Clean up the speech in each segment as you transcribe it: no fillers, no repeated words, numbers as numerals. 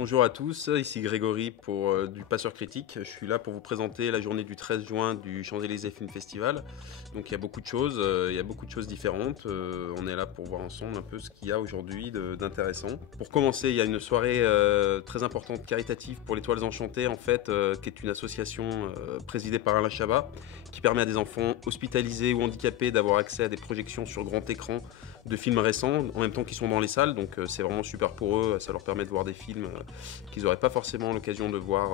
Bonjour à tous, ici Grégory pour du Passeur Critique. Je suis là pour vous présenter la journée du 13 juin du Champs-Élysées Film Festival. Donc il y a beaucoup de choses, différentes. On est là pour voir ensemble un peu ce qu'il y a aujourd'hui d'intéressant. Pour commencer, il y a une soirée très importante caritative pour l'Étoiles Enchantées en fait, qui est une association présidée par Alain Chabat, qui permet à des enfants hospitalisés ou handicapés d'avoir accès à des projections sur grand écran de films récents en même temps qu'ils sont dans les salles. Donc c'est vraiment super pour eux, ça leur permet de voir des films qu'ils n'auraient pas forcément l'occasion de voir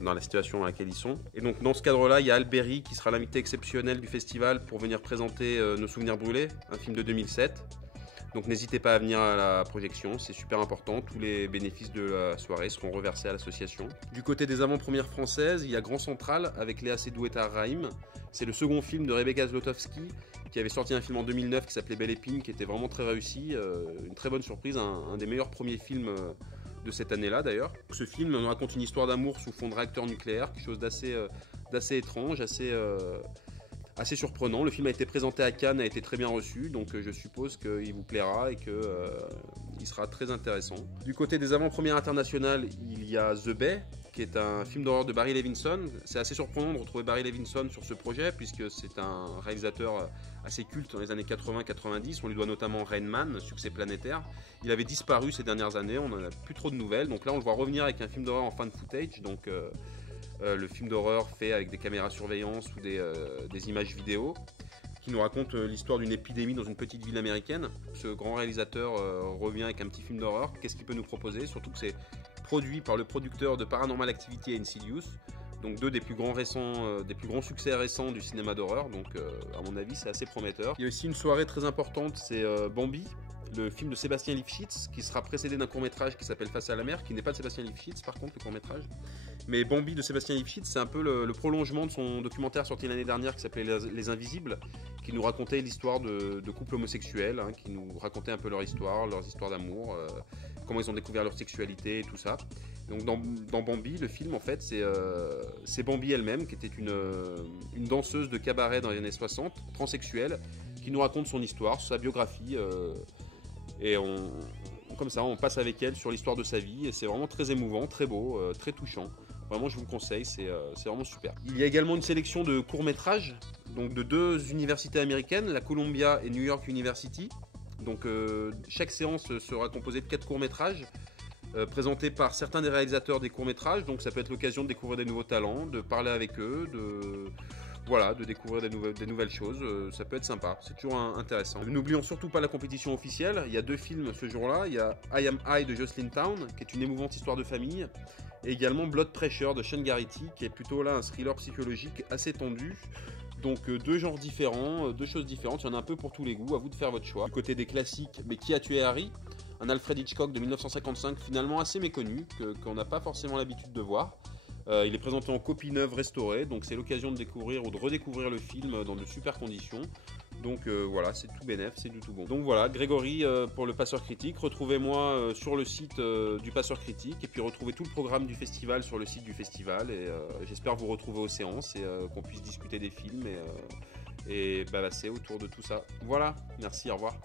dans la situation dans laquelle ils sont. Et donc dans ce cadre-là, il y a Alberi qui sera l'invité exceptionnel du festival pour venir présenter Nos Souvenirs Brûlés, un film de 2007. Donc n'hésitez pas à venir à la projection, c'est super important. Tous les bénéfices de la soirée seront reversés à l'association. Du côté des avant-premières françaises, il y a Grand Central avec Léa Seydoux et Tahar Rahim. C'est le second film de Rebecca Zlotowski qui avait sorti un film en 2009 qui s'appelait Belle Épine, qui était vraiment très réussi. Une très bonne surprise, un des meilleurs premiers films de cette année-là d'ailleurs. Ce film raconte une histoire d'amour sous fond de réacteur nucléaire, quelque chose d'assez étrange, assez surprenant. Le film a été présenté à Cannes, a été très bien reçu, donc je suppose qu'il vous plaira et qu'il sera très intéressant. Du côté des avant-premières internationales, il y a The Bay, qui est un film d'horreur de Barry Levinson. C'est assez surprenant de retrouver Barry Levinson sur ce projet, puisque c'est un réalisateur assez culte dans les années 80-90. On lui doit notamment Rain Man, succès planétaire. Il avait disparu ces dernières années, on n'en a plus trop de nouvelles. Donc là, on le voit revenir avec un film d'horreur en fan footage. Donc le film d'horreur fait avec des caméras surveillance ou des images vidéo, qui nous raconte l'histoire d'une épidémie dans une petite ville américaine. Ce grand réalisateur revient avec un petit film d'horreur. Qu'est-ce qu'il peut nous proposer? Surtout que c'est produit par le producteur de Paranormal Activity et Insidious, donc deux des plus grands succès récents du cinéma d'horreur. Donc à mon avis, c'est assez prometteur. Il y a aussi une soirée très importante, c'est Bambi, le film de Sébastien Lifshitz, qui sera précédé d'un court-métrage qui s'appelle Face à la mer, qui n'est pas de Sébastien Lifshitz par contre, le court-métrage. Mais Bambi de Sébastien Lifshitz, c'est un peu le prolongement de son documentaire sorti l'année dernière qui s'appelait Les Invisibles, qui nous racontait l'histoire de couples homosexuels, qui nous racontait un peu leurs histoires d'amour, comment ils ont découvert leur sexualité et tout ça. Donc dans Bambi, le film en fait, c'est Bambi elle-même, qui était une danseuse de cabaret dans les années 60, transsexuelle, qui nous raconte son histoire, sa biographie, et comme ça, on passe avec elle sur l'histoire de sa vie, et c'est vraiment très émouvant, très beau, très touchant. Vraiment, je vous le conseille, c'est vraiment super. Il y a également une sélection de courts-métrages, donc de deux universités américaines, la Columbia et New York University. Donc chaque séance sera composée de 4 courts-métrages, présentés par certains des réalisateurs des courts-métrages. Donc ça peut être l'occasion de découvrir des nouveaux talents, de parler avec eux, de découvrir des nouvelles choses. Ça peut être sympa, c'est toujours intéressant. N'oublions surtout pas la compétition officielle. Il y a 2 films ce jour-là. Il y a I Am I de Jocelyn Town, qui est une émouvante histoire de famille, et également Blood Pressure de Sean Garrity, qui est plutôt là un thriller psychologique assez tendu. Donc deux genres différents, deux choses différentes, il y en a un peu pour tous les goûts, à vous de faire votre choix. Du côté des classiques, mais Qui a tué Harry, un Alfred Hitchcock de 1955, finalement assez méconnu, qu'on n'a pas forcément l'habitude de voir. Il est présenté en copie neuve restaurée, donc c'est l'occasion de découvrir ou de redécouvrir le film dans de super conditions. Donc voilà, c'est tout bénef, c'est du tout bon. Donc voilà, Grégory pour le Passeur Critique. Retrouvez-moi sur le site du Passeur Critique, et puis retrouvez tout le programme du festival sur le site du festival. Et j'espère vous retrouver aux séances et qu'on puisse discuter des films et balasser autour de tout ça. Voilà, merci, au revoir.